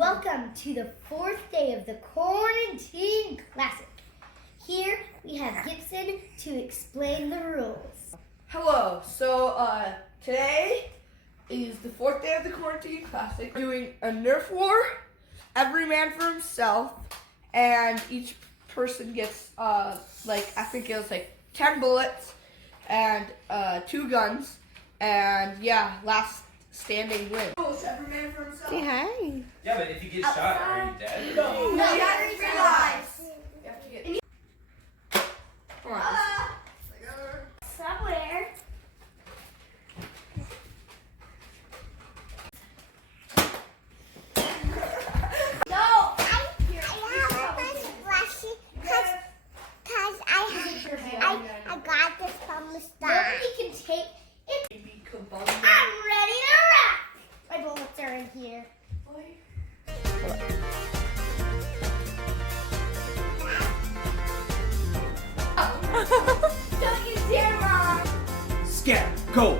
Welcome to the fourth day of the Quarantine Classic. Here we have Gibson to explain the rules. Hello, so today is the fourth day of the Quarantine Classic. We're doing a Nerf war, every man for himself, and each person gets I think it was 10 bullets and 2 guns, and yeah, last standing wins. Oh, it's every man for himself. Say hi. Yeah, but if you get shot, are you dead? No, you have 3 lives. You have to get... Come on. Somewhere. I got this from the start. Nobody can take it. I'm ready to rock. My bullets are in here. Don't you dare, Mom. Scat, go!